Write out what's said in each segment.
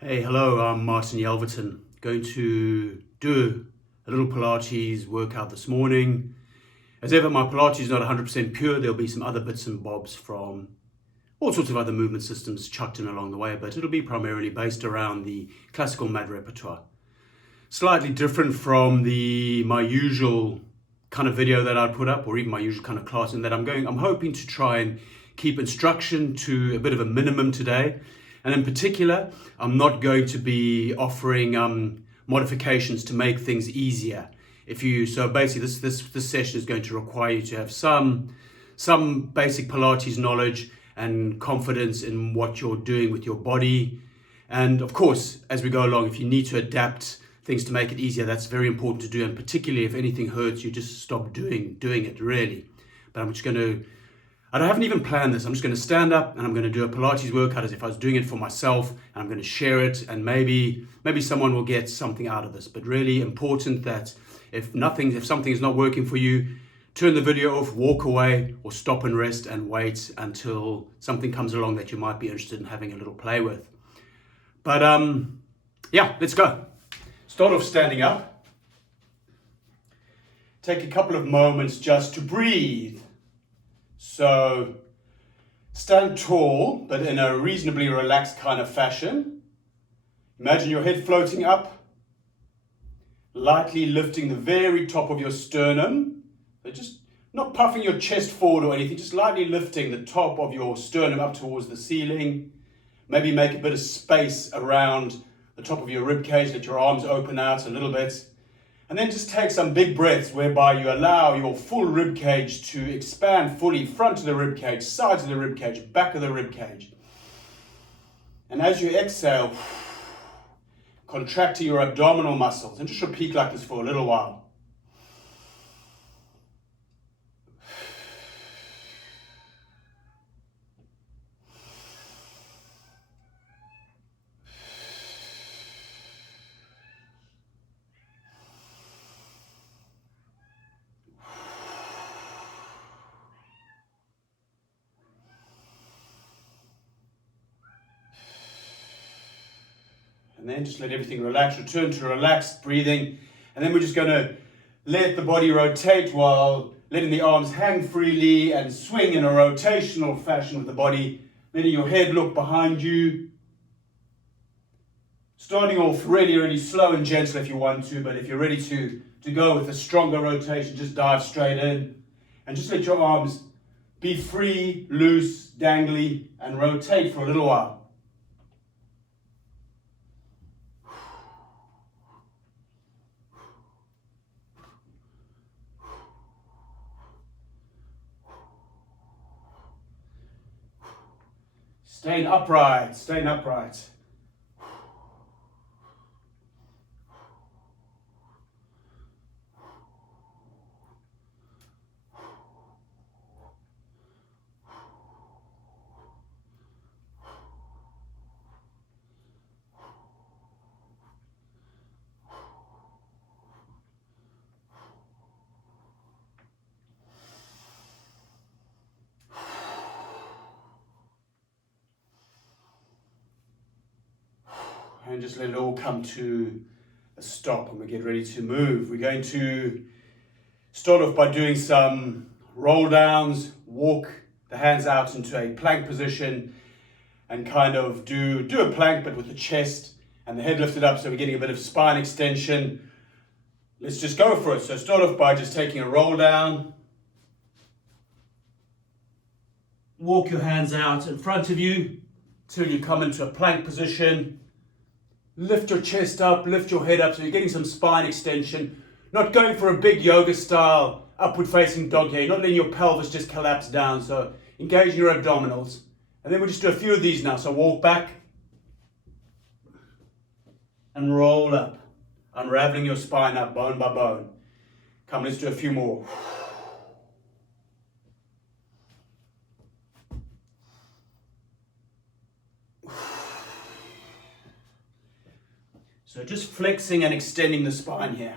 Hey, hello, I'm Martin Yelverton. Going to do a little Pilates workout this morning. As ever, my Pilates is not 100% pure. There'll be some other bits and bobs from all sorts of other movement systems chucked in along the way, but it'll be primarily based around the classical mat repertoire. Slightly different from my usual kind of video that I put up, or even my usual kind of class, in that I'm hoping to try and keep instruction to a bit of a minimum today. And in particular, I'm not going to be offering modifications to make things easier. So basically, this session is going to require you to have some basic Pilates knowledge and confidence in what you're doing with your body. And of course, as we go along, if you need to adapt things to make it easier, that's very important to do. And particularly if anything hurts, you just stop doing it really. But I haven't even planned this. I'm just going to stand up and I'm going to do a Pilates workout as if I was doing it for myself, and I'm going to share it, and maybe someone will get something out of this. But really important that if something is not working for you, turn the video off, walk away, or stop and rest and wait until something comes along that you might be interested in having a little play with. But yeah, let's go. Start off standing up. Take a couple of moments just to breathe. So stand tall, but in a reasonably relaxed kind of fashion. Imagine your head floating up, lightly lifting the very top of your sternum. But just not puffing your chest forward or anything, just lightly lifting the top of your sternum up towards the ceiling. Maybe make a bit of space around the top of your rib cage, let your arms open out a little bit. And then just take some big breaths whereby you allow your full rib cage to expand fully, front of the rib cage, sides of the rib cage, back of the rib cage. And as you exhale, contract your abdominal muscles, and just repeat like this for a little while. And then just let everything relax, return to relaxed breathing. And then we're just going to let the body rotate while letting the arms hang freely and swing in a rotational fashion with the body. Letting your head look behind you. Starting off really, really slow and gentle if you want to, but if you're ready to go with a stronger rotation, just dive straight in. And just let your arms be free, loose, dangly, and rotate for a little while. Staying upright, staying upright. And just let it all come to a stop and we get ready to move. We're going to start off by doing some roll downs, walk the hands out into a plank position and kind of do a plank but with the chest and the head lifted up, so we're getting a bit of spine extension. Let's just go for it. So start off by just taking a roll down. Walk your hands out in front of you till you come into a plank position. Lift your chest up, lift your head up, so you're getting some spine extension. Not going for a big yoga style upward facing dog here, not letting your pelvis just collapse down, so engage your abdominals. And then we'll just do a few of these now. So walk back and roll up, unraveling your spine up bone by bone. Come, let's do a few more. So just flexing and extending the spine here.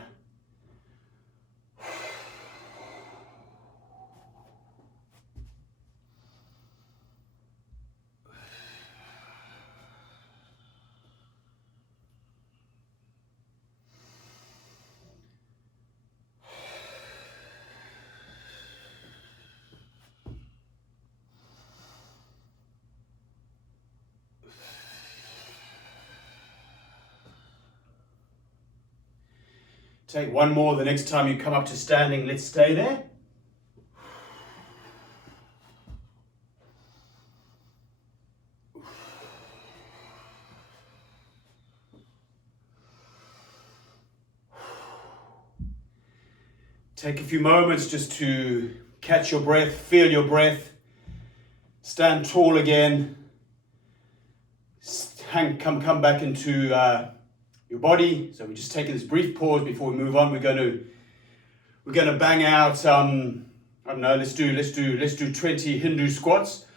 Take one more. The next time you come up to standing, let's stay there. Take a few moments just to catch your breath, feel your breath, stand tall again, come back into your body. So we're just taking this brief pause before we move on. We're going to bang out. I don't know. Let's do 20 Hindu squats.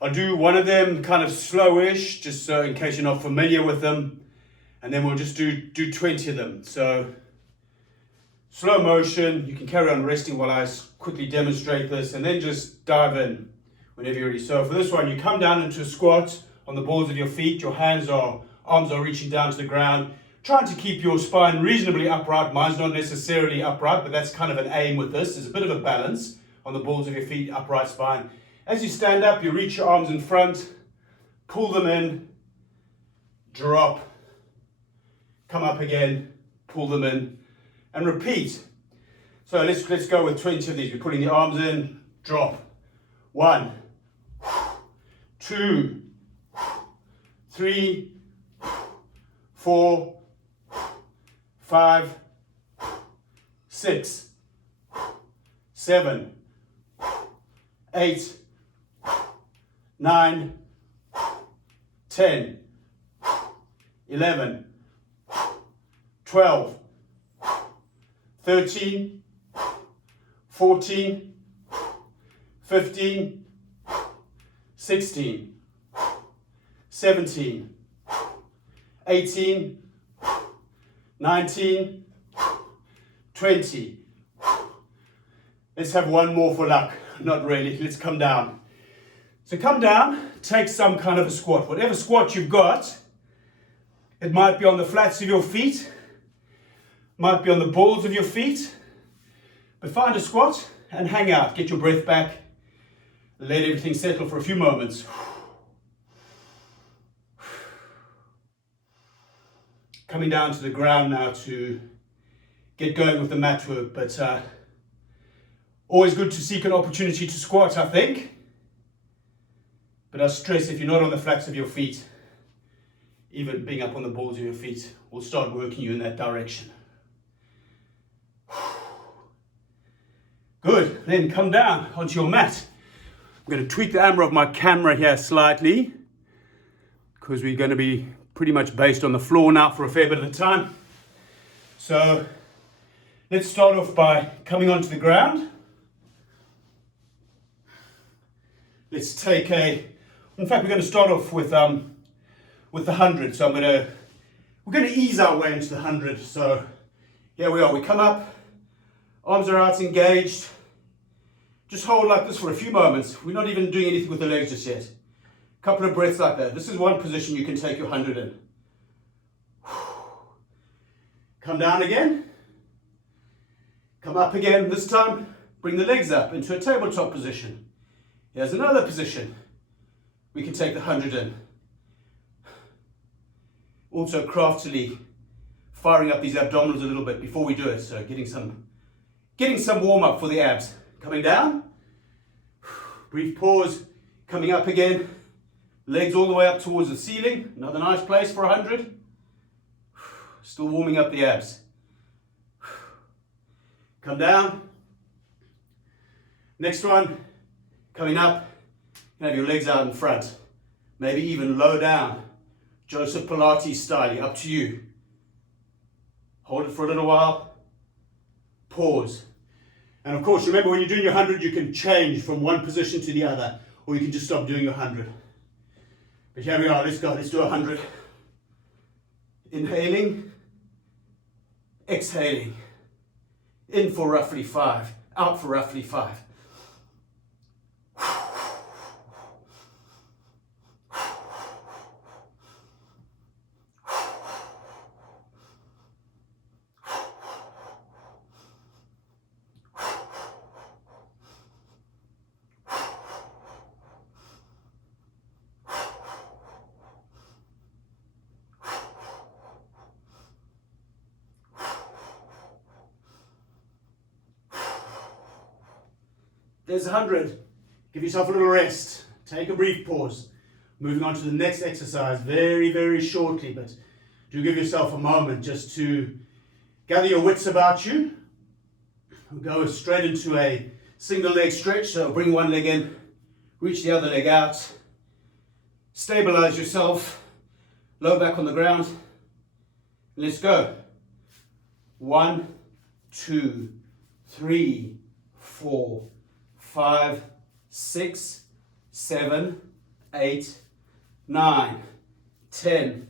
I'll do one of them kind of slowish, just so in case you're not familiar with them, and then we'll just do 20 of them. So slow motion. You can carry on resting while I quickly demonstrate this, and then just dive in whenever you're ready. So for this one, you come down into a squat on the balls of your feet. Your arms are reaching down to the ground, trying to keep your spine reasonably upright. Mine's not necessarily upright, but that's kind of an aim with this. There's a bit of a balance on the balls of your feet, upright spine. As you stand up, you reach your arms in front, pull them in, drop, come up again, pull them in, and repeat. So let's go with 20 of these. We're putting the arms in, drop. 1, 2, 3, 4, 5, 6, 7, 8, 9, 10, 11, 12, 13, 14, 15, 16, 17, 18, 19, 20. Let's have one more for luck. Not really. Let's come down. So come down, take some kind of a squat. Whatever squat you've got, it might be on the flats of your feet, might be on the balls of your feet, but find a squat and hang out. Get your breath back. Let everything settle for a few moments. Coming down to the ground now to get going with the mat work, but always good to seek an opportunity to squat, I think. But I stress, if you're not on the flats of your feet, even being up on the balls of your feet will start working you in that direction. Good, then come down onto your mat. I'm going to tweak the camera of my camera here slightly because we're going to be pretty much based on the floor now for a fair bit of the time. So let's start off by coming onto the ground. Let's take in fact, we're going to start off with the 100. So we're going to ease our way into the 100. So here we are. We come up, arms are out, engaged. Just hold like this for a few moments. We're not even doing anything with the legs just yet. A couple of breaths like that. This is one position you can take your 100 in. Come down again. Come up again. This time, bring the legs up into a tabletop position. Here's another position. We can take the 100 in. Also craftily firing up these abdominals a little bit before we do it. So getting some warm up for the abs. Coming down. Brief pause. Coming up again. Legs all the way up towards the ceiling. Another nice place for 100. Still warming up the abs. Come down. Next one. Coming up. You have your legs out in front. Maybe even low down. Joseph Pilates style. Up to you. Hold it for a little while. Pause. And of course, remember when you're doing your 100, you can change from one position to the other. Or you can just stop doing your 100. But here we are, let's go, let's do 100. Inhaling, exhaling. In for roughly 5, out for roughly 5. There's 100. Give yourself a little rest. Take a brief pause. Moving on to the next exercise very, very shortly, but do give yourself a moment just to gather your wits about you. We'll go straight into a single leg stretch. So bring one leg in, reach the other leg out, stabilize yourself, low back on the ground. Let's go. 1, 2, 3, 4, 5, 6, 7, 8, 9, 10,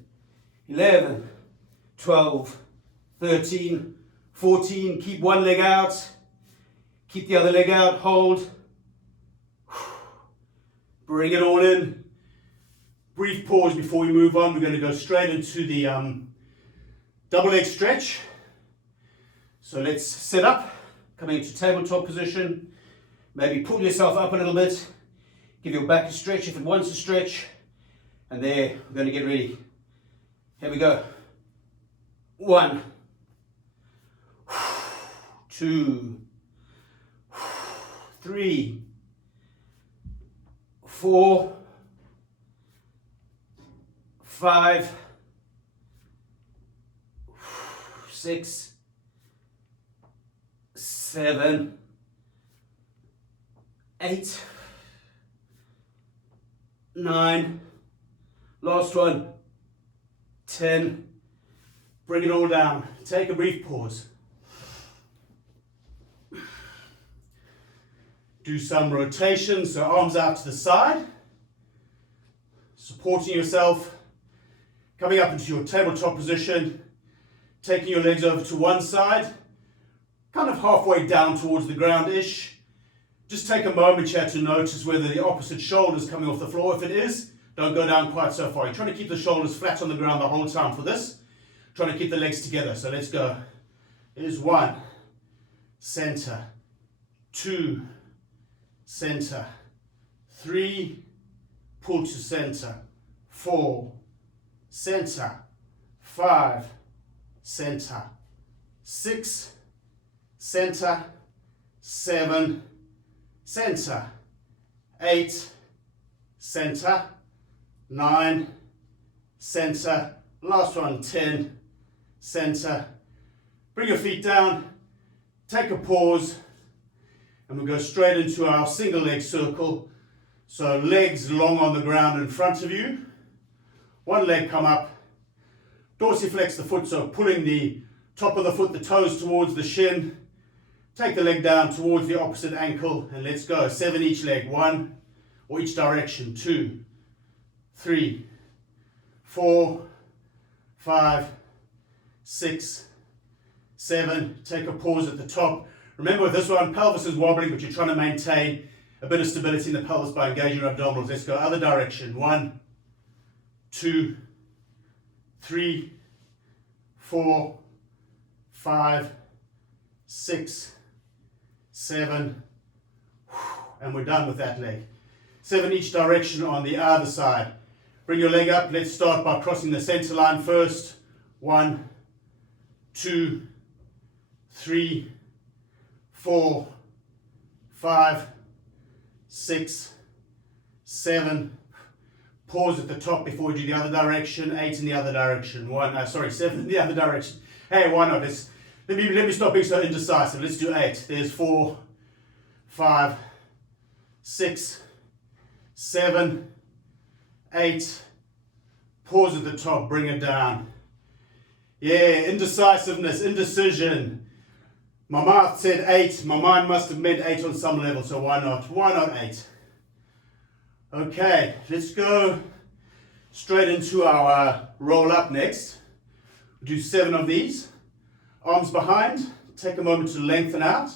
11, 12, 13, 14. Keep one leg out. Keep the other leg out. Hold. Bring it all in. Brief pause before we move on. We're going to go straight into the double leg stretch. So let's sit up, coming into tabletop position. Maybe pull yourself up a little bit. Give your back a stretch if it wants to stretch. And there, we're going to get ready. Here we go. 1, 2, 3, 4, 5, 6, 7, 8, 9, last one, 10. Bring it all down. Take a brief pause. Do some rotation, so arms out to the side, supporting yourself, coming up into your tabletop position, taking your legs over to one side, kind of halfway down towards the ground-ish. Just take a moment here to notice whether the opposite shoulder is coming off the floor. If it is, don't go down quite so far. You're trying to keep the shoulders flat on the ground the whole time for this. Trying to keep the legs together. So let's go. Here's 1, center, 2, center, 3, pull to center, 4, center, 5, center, 6, center, 7, center, 8, center, 9, center, last one, 10, center. Bring your feet down, take a pause, and we'll go straight into our single leg circle. So legs long on the ground in front of you. One leg come up, dorsiflex the foot, so pulling the top of the foot, the toes towards the shin. Take the leg down towards the opposite ankle, and let's go. 7 each leg, 1, or each direction, 2, 3, 4, 5, 6, 7. Take a pause at the top. Remember with this one, pelvis is wobbling, but you're trying to maintain a bit of stability in the pelvis by engaging your abdominals. Let's go other direction. 1, 2, 3, 4, 5, 6, 7. And we're done with that leg. 7 each direction on the other side. Bring your leg up. Let's start by crossing the center line first. 1, 2, 3, 4, 5, 6, 7. Pause at the top before we do the other direction. 8 in the other direction. 7 in the other direction. Hey, why not? Let me stop being so indecisive. Let's do 8. There's 4, 5, 6, 7, 8. Pause at the top. Bring it down. Yeah, indecisiveness, indecision. My mouth said 8. My mind must have meant 8 on some level, so why not? Why not 8? Okay, let's go straight into our roll up next. We'll do 7 of these. Arms behind. Take a moment to lengthen out.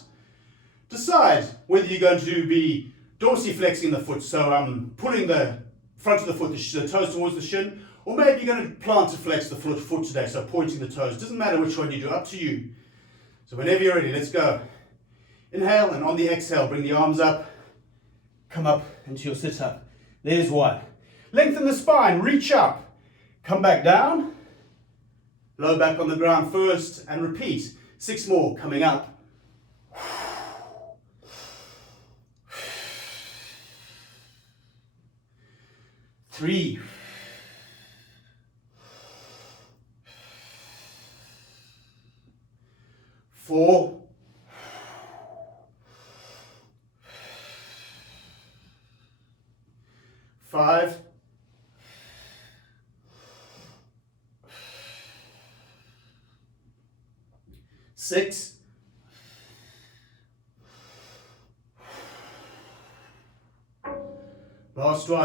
Decide whether you're going to be dorsiflexing the foot, so pulling the front of the foot, the toes towards the shin, or maybe you're going to plantar flex the foot today, so pointing the toes. Doesn't matter which one you do, up to you. So whenever you're ready, let's go. Inhale, and on the exhale, bring the arms up. Come up into your sit-up. There's 1. Lengthen the spine, reach up. Come back down. Low back on the ground first, and repeat. 6 more, coming up. 3, 4, 5, 6,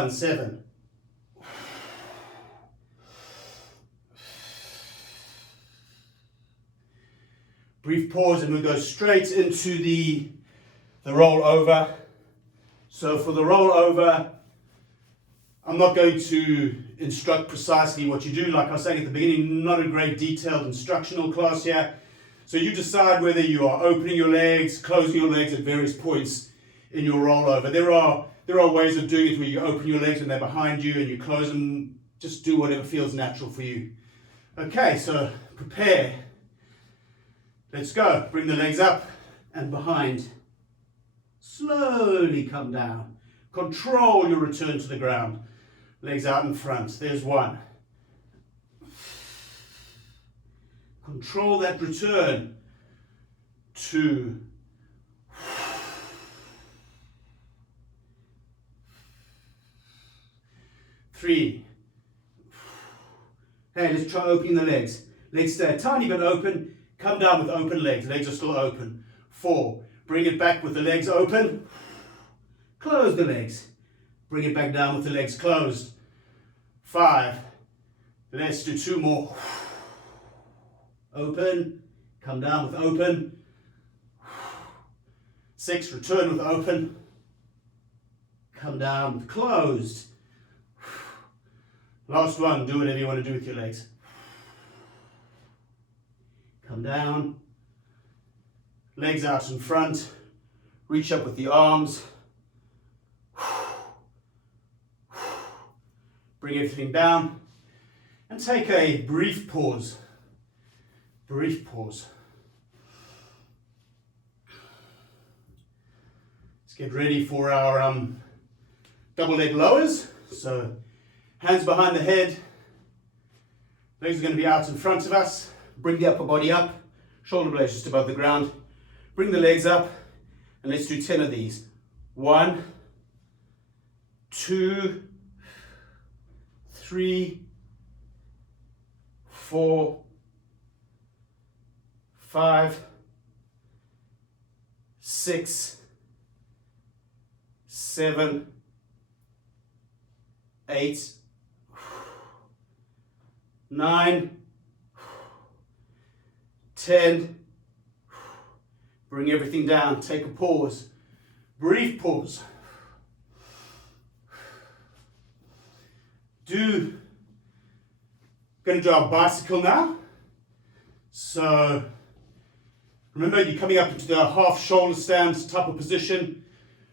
7. Brief pause and we'll go straight into the roll over. So for the roll over, I'm not going to instruct precisely what you do. Like I was saying at the beginning, not a great detailed instructional class here. So you decide whether you are opening your legs, closing your legs at various points in your rollover. There are ways of doing it where you open your legs when they're behind you and you close them. Just do whatever feels natural for you. Okay, so prepare. Let's go. Bring the legs up and behind. Slowly come down. Control your return to the ground. Legs out in front. There's 1. Control that return. 2. 3. Hey, let's try opening the legs. Legs stay a tiny bit open. Come down with open legs. Legs are still open. 4. Bring it back with the legs open. Close the legs. Bring it back down with the legs closed. 5. Let's do 2 more. Open. Come down with open. 6. Return with open. Come down with closed. Last one. Do whatever you want to do with your legs. Come down. Legs out in front. Reach up with the arms. Bring everything down. And take a brief pause. Brief pause. Let's get ready for our double leg lowers. So hands behind the head. Legs are going to be out in front of us. Bring the upper body up. Shoulder blades just above the ground. Bring the legs up. And let's do 10 of these. 1, 2, 3, 4, 5, 6, 7, 8, 9, 10. Bring everything down. Take a pause. Brief pause. Going to do our bicycle now. So remember, you're coming up into the half shoulder stand type of position.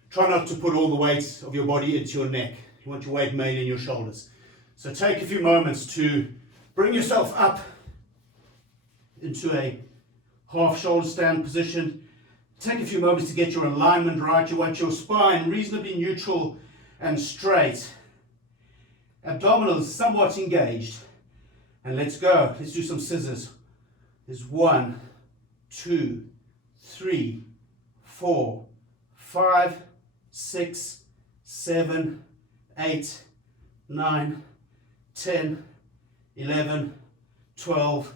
Try not to put all the weight of your body into your neck. You want your weight mainly in your shoulders. So take a few moments to bring yourself up into a half shoulder stand position. Take a few moments to get your alignment right. You want your spine reasonably neutral and straight. Abdominals somewhat engaged. And let's go. Let's do some scissors. There's 1, 2, 3, 4, 5, 6, 7, 8, 9, 10, 11, 12,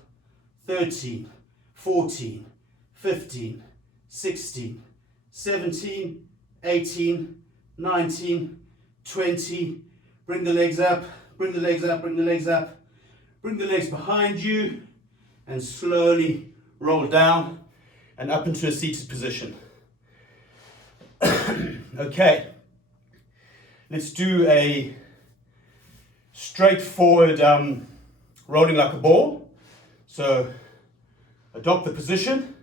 13, 14, 15, 16, 17, 18, 19, 20. Bring the legs up, bring the legs up, bring the legs up. Bring the legs behind you and slowly roll down and up into a seated position. Okay, let's do a straightforward rolling like a ball. So adopt the position.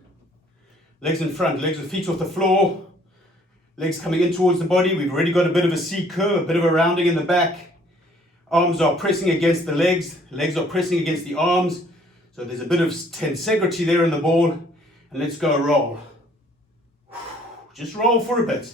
Legs in front, legs with feet off the floor, legs coming in towards the body. We've already got a bit of a C curve, a bit of a rounding in the back. Arms are pressing against the legs are pressing against the arms. So there's a bit of tensegrity there in the ball. And let's go roll. Just roll for a bit.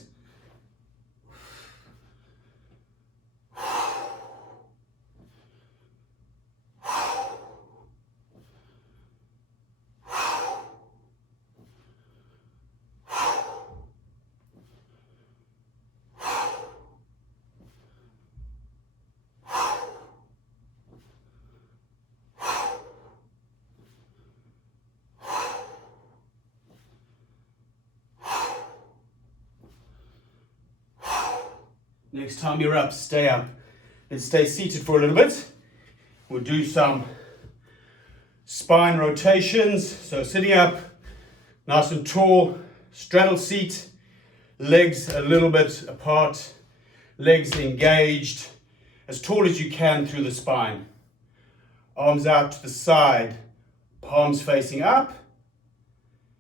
Next time you're up, stay up. Let's stay seated for a little bit. We'll do some spine rotations. So sitting up, nice and tall, straddle seat, legs a little bit apart, legs engaged, as tall as you can through the spine. Arms out to the side, palms facing up.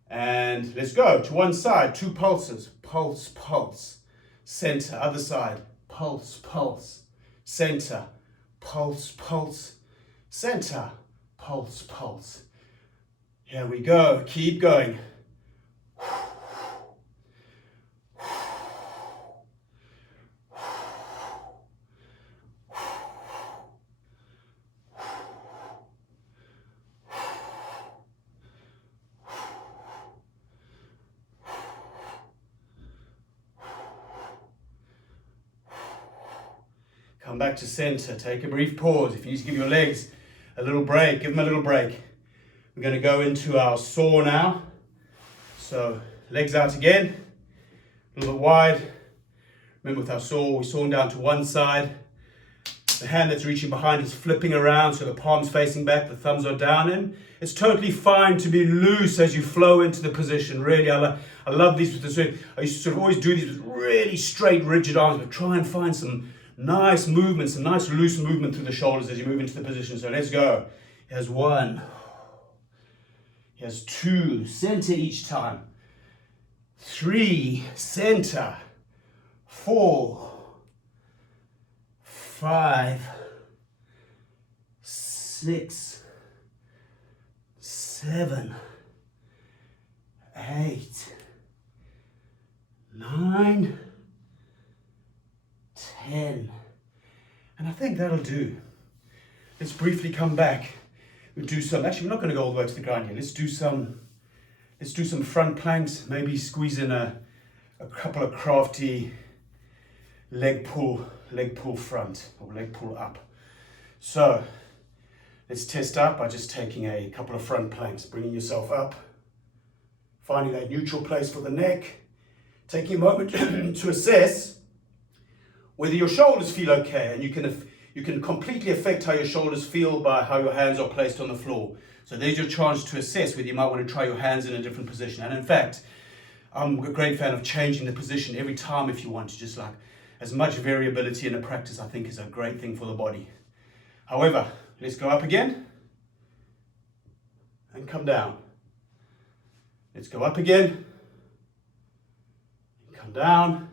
And let's go to one side, 2 pulses, pulse, pulse, center, other side, pulse, pulse, center, pulse, pulse, center, pulse, pulse. Here we go, keep going. Come back to center, take a brief pause. If you need to give your legs a little break, give them a little break. We're going to go into our saw now. So legs out again, a little bit wide. Remember with our saw, we're sawing down to one side. The hand that's reaching behind is flipping around, so the palm's facing back, the thumbs are down in. It's totally fine to be loose as you flow into the position. Really, I love these with the, I used to sort of always do these with really straight, rigid arms, but try and find some nice movement, some nice loose movement through the shoulders as you move into the position. So let's go. Here's 1. Here's 2. Center each time. 3. Center. 4. 5. 6. 7. 8. 9. 10. And I think that'll do. Let's briefly come back. We'll do some, actually we're not going to go all the way to the ground here. Let's do some front planks, maybe squeeze in a couple of crafty leg pull front or leg pull up. So let's test out by just taking a couple of front planks, bringing yourself up, finding that neutral place for the neck, taking a moment to assess whether your shoulders feel okay, and you can completely affect how your shoulders feel by how your hands are placed on the floor. So there's your chance to assess whether you might want to try your hands in a different position. And in fact, I'm a great fan of changing the position every time if you want to. Just like as much variability in a practice, I think is a great thing for the body. However, let's go up again and come down. Let's go up again, and come down.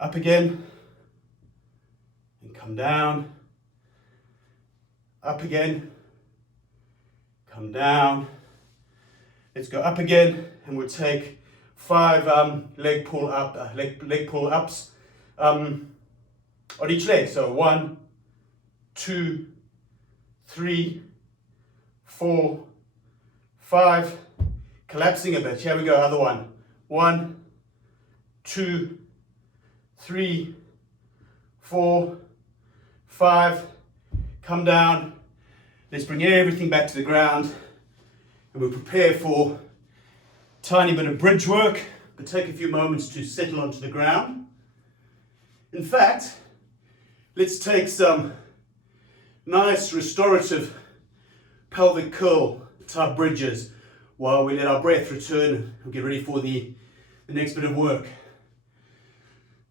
Up again, and come down, up again, come down. Let's go up again, and we'll take 5 leg pull ups on each leg. So 1, 2, 3, 4, 5. Collapsing a bit. Here we go. Other one. 1, 2, 3, 4, 5, come down. Let's bring everything back to the ground and we'll prepare for a tiny bit of bridge work. It'll take a few moments to settle onto the ground. In fact, let's take some nice restorative pelvic curl type bridges while we let our breath return and get ready for the next bit of work.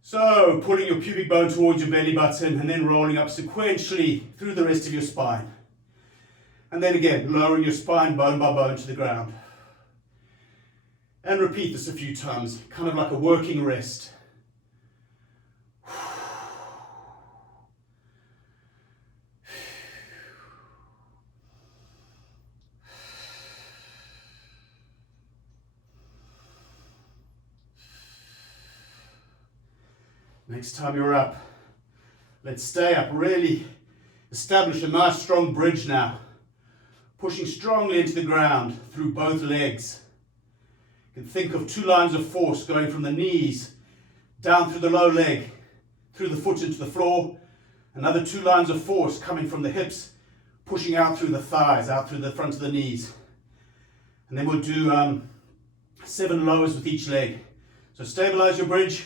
So, pulling your pubic bone towards your belly button and then rolling up sequentially through the rest of your spine. And then again, lowering your spine bone by bone to the ground. And repeat this a few times, kind of like a working rest. Next time you're up, let's stay up. Really establish a nice strong bridge now. Pushing strongly into the ground through both legs. You can think of 2 lines of force going from the knees down through the low leg, through the foot into the floor. Another 2 lines of force coming from the hips, pushing out through the thighs, out through the front of the knees. And then we'll do 7 lowers with each leg. So stabilize your bridge.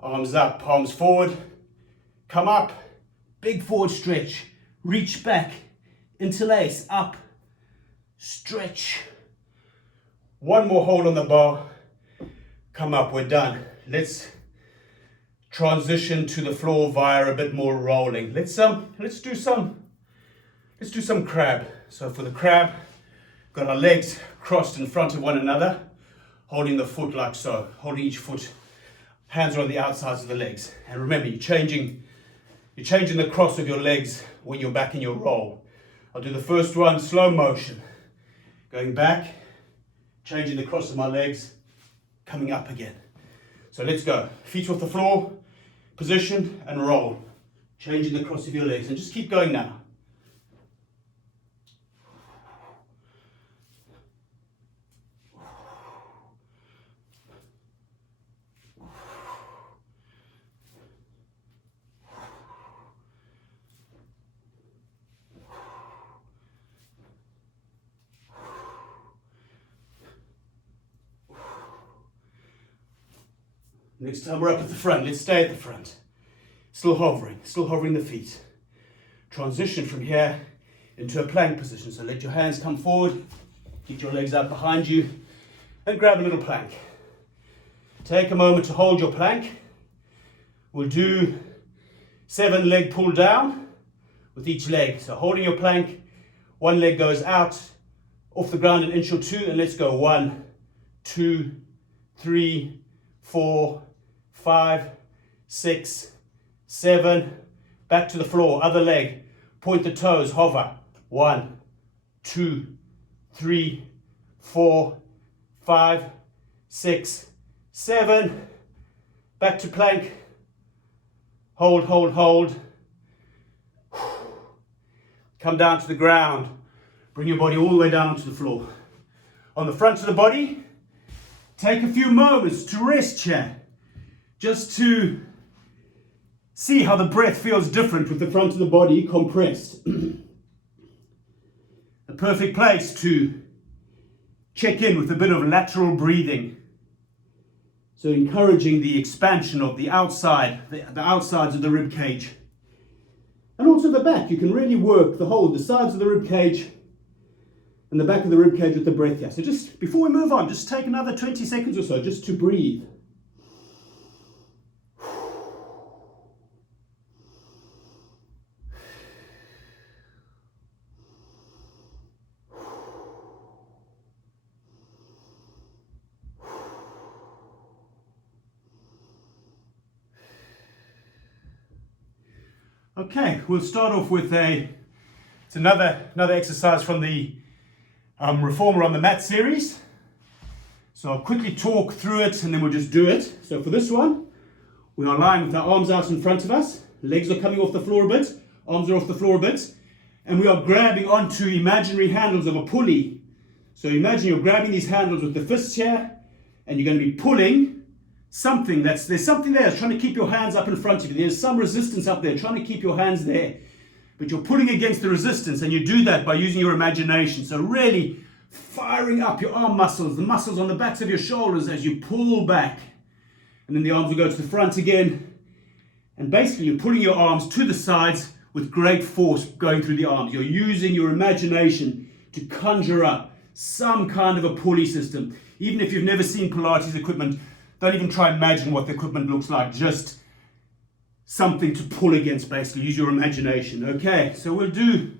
Arms up, palms forward. Come up, big forward stretch. Reach back, interlace, up, stretch. One more hold on the bar. Come up, we're done. Let's transition to the floor via a bit more rolling. Let's do some crab. So for the crab, got our legs crossed in front of one another, holding the foot like so, holding each foot, hands are on the outsides of the legs. And remember, you're changing the cross of your legs when you're back in your roll. I'll do the first one, slow motion. Going back, changing the cross of my legs, coming up again. So let's go. Feet off the floor, position and roll. Changing the cross of your legs and just keep going now. Next time we're up at the front, let's stay at the front. Still hovering the feet. Transition from here into a plank position. So let your hands come forward, get your legs out behind you, and grab a little plank. Take a moment to hold your plank. We'll do 7 leg pull down with each leg. So holding your plank, one leg goes out off the ground an inch or two, and let's go 1, 2, 3, 4, 5, 6, 7, back to the floor, other leg, point the toes, hover, 1, 2, 3, 4, 5, 6, 7, back to plank, hold, come down to the ground, bring your body all the way down to the floor. On the front of the body, take a few moments to rest here, just to see how the breath feels different with the front of the body compressed. A perfect place to check in with a bit of lateral breathing. So encouraging the expansion of the outsides of the rib cage. And also the back, you can really work the sides of the rib cage and the back of the rib cage with the breath here. So just before we move on, just take another 20 seconds or so just to breathe. Okay, we'll start off with another exercise from the Reformer on the Mat series. So I'll quickly talk through it and then we'll just do it. So for this one, we are lying with our arms out in front of us, legs are coming off the floor a bit, arms are off the floor a bit, and we are grabbing onto imaginary handles of a pulley. So imagine you're grabbing these handles with the fists here, and you're going to be pulling something there's something there that's trying to keep your hands up in front of you. There's some resistance up there trying to keep your hands there, but you're pulling against the resistance, and you do that by using your imagination. So really firing up your arm muscles, the muscles on the backs of your shoulders as you pull back, and then the arms will go to the front again, and basically you're pulling your arms to the sides with great force going through the arms. You're using your imagination to conjure up some kind of a pulley system. Even if you've never seen Pilates equipment, don't even try and imagine what the equipment looks like. Just something to pull against, basically. Use your imagination. Okay, so we'll do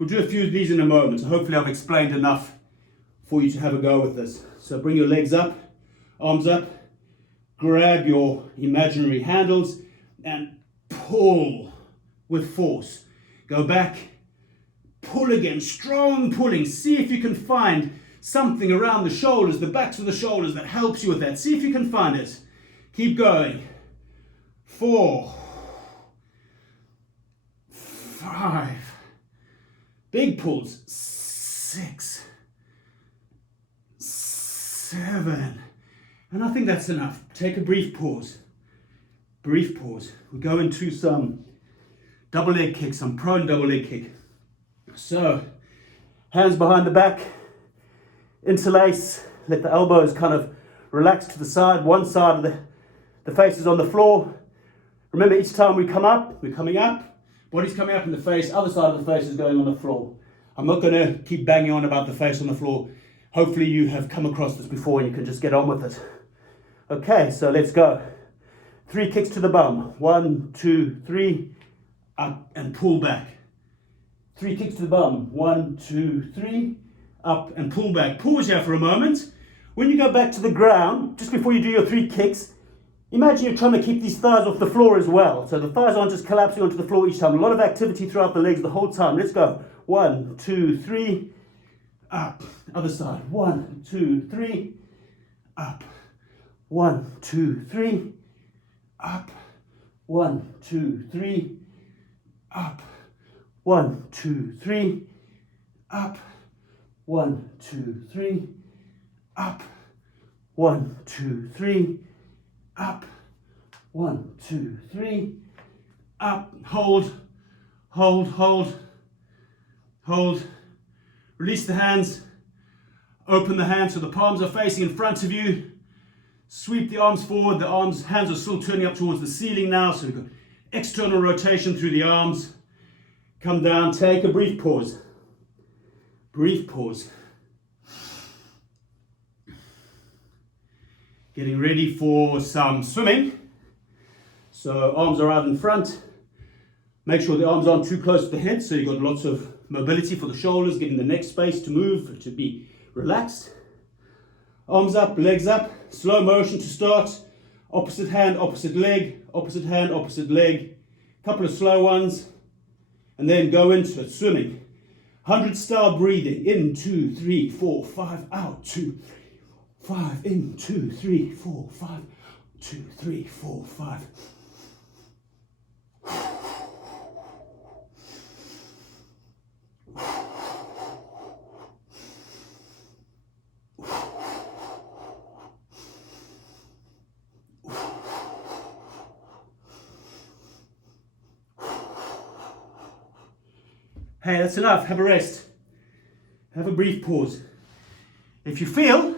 a few of these in a moment. So hopefully I've explained enough for you to have a go with this. So bring your legs up, arms up, grab your imaginary handles and pull with force. Go back, pull again, strong pulling. See if you can find something around the shoulders, the backs of the shoulders that helps you with that. See if you can find it. Keep going. 4, 5, big pulls. 6, 7, and I think that's enough. Take a brief pause. We go into some double leg kick, some prone double leg kick. So hands behind the back, interlace, let the elbows kind of relax to the side. One side of The face is on the floor. Remember, each time we come up, we're coming up, body's coming up in the face, other side of the face is going on the floor. I'm not going to keep banging on about the face on the floor. Hopefully you have come across this before and you can just get on with it. Okay, so let's go. 3 kicks to the bum. 1, 2, 3, up and pull back. 3 kicks to the bum. 1, 2, 3, up and pull back. Pause here for a moment. When you go back to the ground, just before you do your 3 kicks, imagine you're trying to keep these thighs off the floor as well. So the thighs aren't just collapsing onto the floor each time. A lot of activity throughout the legs the whole time. Let's go. 1, 2, 3, up. Other side. 1, 2, 3, up. 1, 2, 3, up. 1, 2, 3, up. 1, 2, 3, up. 1, 2, 3, up. 1, 2, 3, up. 1, 2, 3, up. Hold, hold, hold, hold. Release the hands. Open the hands so the palms are facing in front of you. Sweep the arms forward. The hands are still turning up towards the ceiling now. So we've got external rotation through the arms. Come down. Take a brief pause. Brief pause. Getting ready for some swimming. So arms are out in front. Make sure the arms aren't too close to the head, so you've got lots of mobility for the shoulders, getting the neck space to move, to be relaxed. Arms up, legs up, slow motion to start. Opposite hand, opposite leg, opposite hand, opposite leg. Couple of slow ones, and then go into it, swimming. 100 style breathing, in, 2, 3, 4, 5, out, 2, 3, 5, in, 2, 3, 4, 5, 2, 3, 4, 5. Hey, that's enough. Have a rest. Have a brief pause. If you feel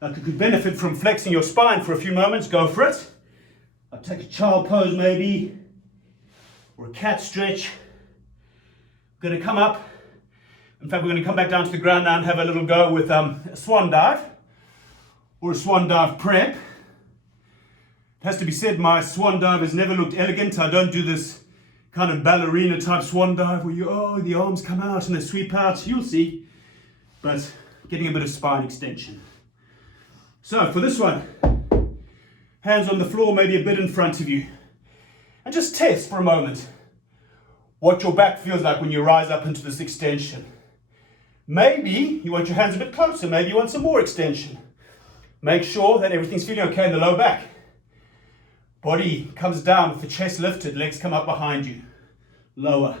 like you could benefit from flexing your spine for a few moments, go for it. I'll take a child pose maybe, or a cat stretch. We're going to come up. In fact, we're going to come back down to the ground now and have a little go with a swan dive, or a swan dive prep. It has to be said, my swan dive has never looked elegant. I don't do this kind of ballerina type swan dive where the arms come out and they sweep out. You'll see, but getting a bit of spine extension. So for this one, hands on the floor, maybe a bit in front of you, and just test for a moment what your back feels like when you rise up into this extension. Maybe you want your hands a bit closer, maybe you want some more extension. Make sure that everything's feeling okay in the low back. Body comes down with the chest lifted, legs come up behind you. Lower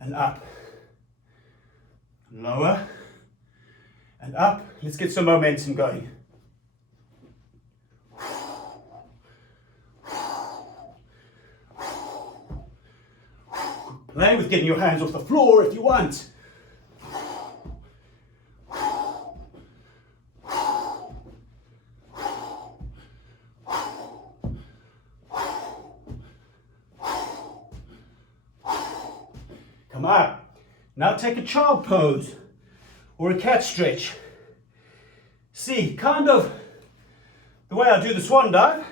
and up. Lower and up. Let's get some momentum going. Play with getting your hands off the floor if you want. Come on. Now take a child pose or a cat stretch. See, kind of the way I do the swan dive,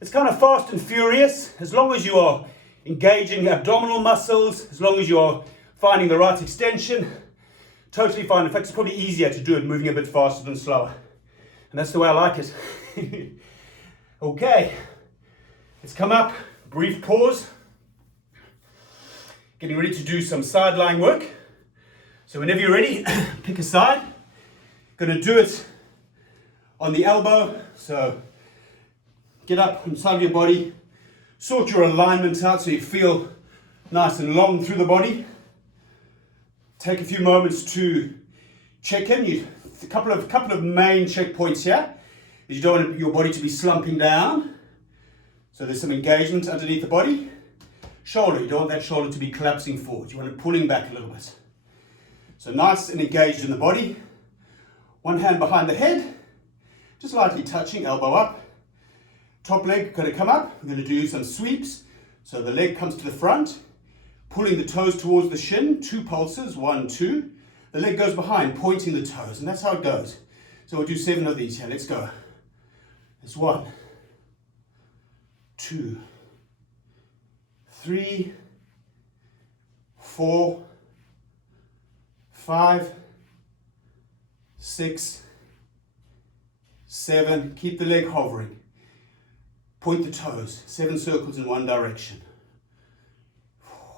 it's kind of fast and furious. As long as you are engaging abdominal muscles, as long as you are finding the right extension, totally fine. In fact, it's probably easier to do it moving a bit faster than slower. And that's the way I like it. Okay, let's come up, brief pause. Getting ready to do some side lying work. So whenever you're ready, pick a side. Going to do it on the elbow. So get up on the side of your body. Sort your alignment out so you feel nice and long through the body. Take a few moments to check in. A couple of main checkpoints here. You don't want your body to be slumping down. So there's some engagement underneath the body. Shoulder, you don't want that shoulder to be collapsing forward. You want it pulling back a little bit. So nice and engaged in the body. One hand behind the head, just lightly touching, elbow up. Top leg going to come up. We're going to do some sweeps. So the leg comes to the front, pulling the toes towards the shin, 2 pulses, 1, 2. The leg goes behind, pointing the toes, and that's how it goes. So we'll do 7 of these here. Let's go. There's 1, 2, 3, 4, 5, 6, 7. Keep the leg hovering. Point the toes. 7 circles in one direction.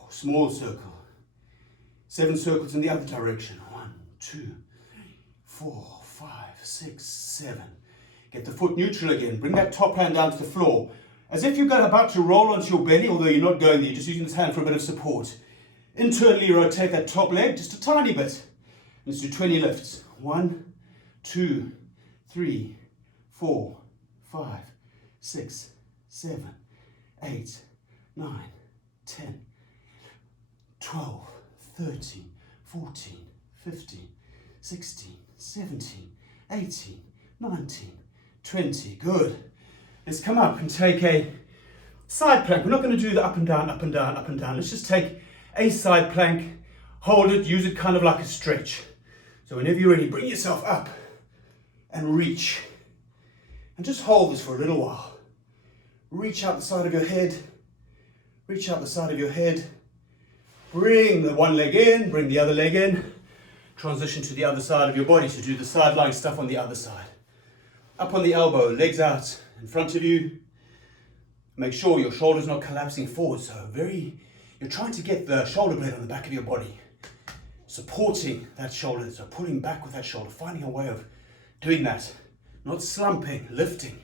Small circle. 7 circles in the other direction. 1, 2, 3, 4, 5, 6, 7. Get the foot neutral again. Bring that top hand down to the floor. As if you're about to roll onto your belly, although you're not going there, you're just using this hand for a bit of support. Internally rotate that top leg just a tiny bit. Let's do 20 lifts. 1, 2, 3, 4, 5, 6, 7, 8, 9, 10, 12, 13, 14, 15, 16, 17, 18, 19, 20. Good. Let's come up and take a side plank. We're not going to do the up and down, up and down, up and down. Let's just take a side plank, hold it, use it kind of like a stretch. So whenever you're ready, bring yourself up and reach. And just hold this for a little while. Reach out the side of your head. Reach out the side of your head. Bring the one leg in, bring the other leg in. Transition to the other side of your body. So do the side lying stuff on the other side. Up on the elbow, legs out in front of you. Make sure your shoulder's not collapsing forward. So you're trying to get the shoulder blade on the back of your body. Supporting that shoulder, so pulling back with that shoulder, finding a way of doing that. Not slumping, lifting.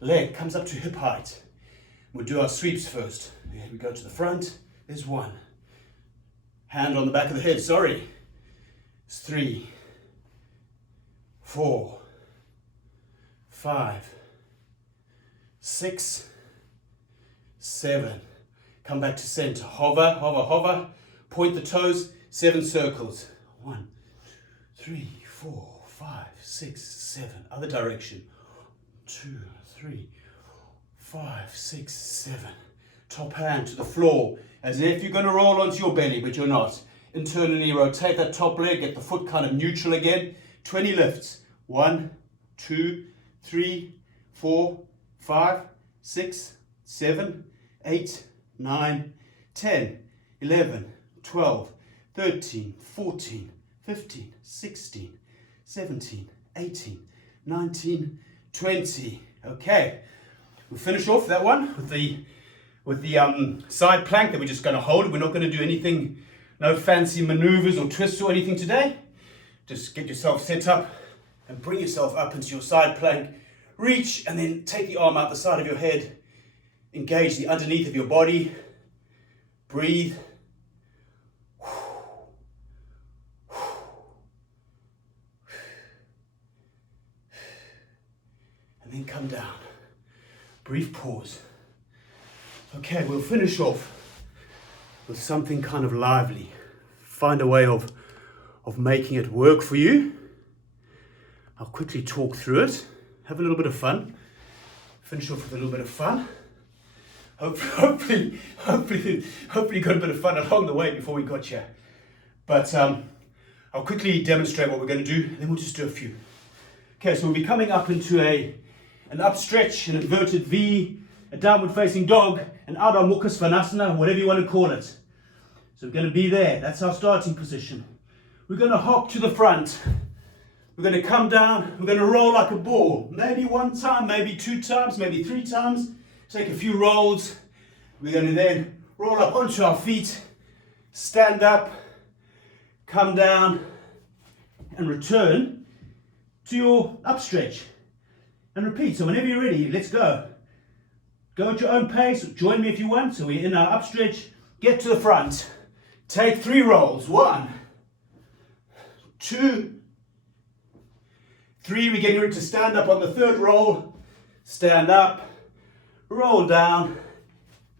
Leg comes up to hip height. We'll do our sweeps first. Here we go to the front. There's 1. Hand on the back of the head, sorry. It's 3, 4, 5, 6, 7. Come back to center. Hover, hover, hover. Point the toes. 7 circles. 1, 3, 4, 5, 6, 7. Other direction. 2, 3, 5, 6, 7. Top hand to the floor, as if you're going to roll onto your belly, but you're not. Internally rotate that top leg, get the foot kind of neutral again. 20 lifts. 1, 2, 3, 4, 5, 6, 7, 8, 9, 10, 11, 12, 13, 14, 15, 16, 17, 18, 19, 20. Okay, we'll finish off that one with the side plank that we're just going to hold. We're not going to do anything, no fancy maneuvers or twists or anything today. Just get yourself set up and bring yourself up into your side plank. Reach and then take the arm out the side of your head. Engage the underneath of your body. Breathe. And then come down. Brief pause. Okay, we'll finish off with something kind of lively. Find a way of making it work for you. I'll quickly talk through it. Have a little bit of fun. Finish off with a little bit of fun. Hopefully you got a bit of fun along the way before we got here. But I'll quickly demonstrate what we're going to do, and then we'll just do a few. Okay, so we'll be coming up into an up stretch, an inverted V, a downward facing dog, an Adho Mukha Svanasana, whatever you want to call it. So we're going to be there. That's our starting position. We're going to hop to the front. We're going to come down. We're going to roll like a ball. Maybe 1 time, maybe 2 times, maybe 3 times. Take a few rolls. We're going to then roll up onto our feet, stand up, come down, and return to your up stretch. And repeat. So whenever you're ready, let's go. Go at your own pace. Join me if you want. So we're in our up stretch. Get to the front. Take 3 rolls. 1, 2, 3. We're getting ready to stand up on the 3rd roll. Stand up. Roll down.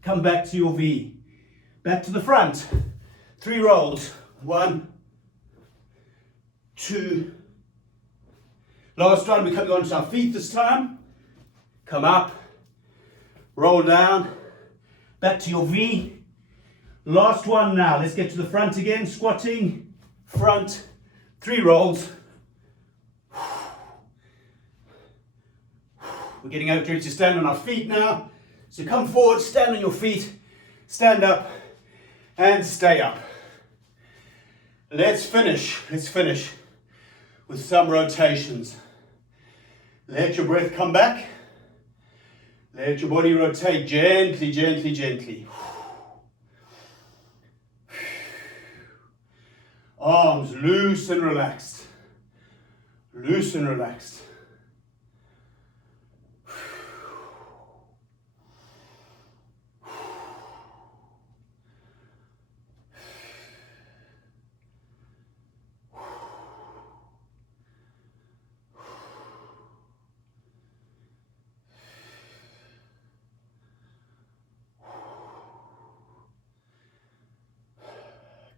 Come back to your V. Back to the front. 3 rolls. 1, 2. Last one, we're coming onto our feet this time. Come up. roll down, back to your V. Last one now. Let's get to the front again. Squatting, front, 3 rolls. We're getting ready to stand on our feet now. So come forward, stand on your feet, stand up, and stay up. Let's finish with some rotations. Let your breath come back. Let your body rotate gently, gently, gently. Arms loose and relaxed. Loose and relaxed.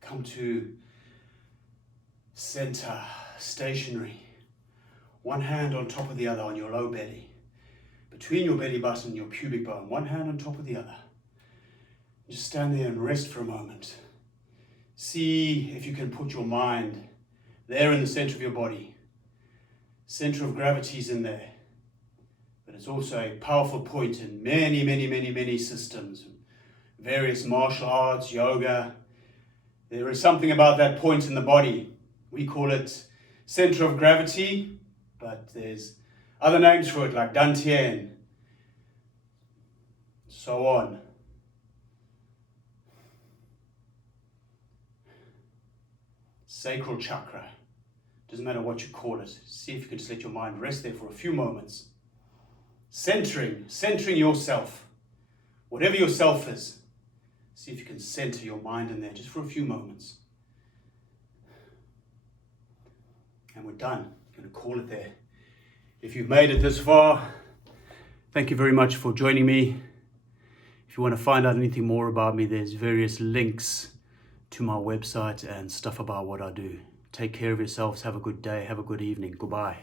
Come to center, stationary. One hand on top of the other on your low belly. Between your belly button and your pubic bone. One hand on top of the other. Just stand there and rest for a moment. See if you can put your mind there in the center of your body. Center of gravity is in there. But it's also a powerful point in many, many, many, many systems. Various martial arts, yoga. There is something about that point in the body. We call it center of gravity, but there's other names for it like Dantian, so on. Sacral chakra. Doesn't matter what you call it. See if you can just let your mind rest there for a few moments. Centering yourself. Whatever your self is. See if you can center your mind in there just for a few moments. And we're done. I'm going to call it there. If you've made it this far, thank you very much for joining me. If you want to find out anything more about me, there's various links to my website and stuff about what I do. Take care of yourselves. Have a good day. Have a good evening. Goodbye.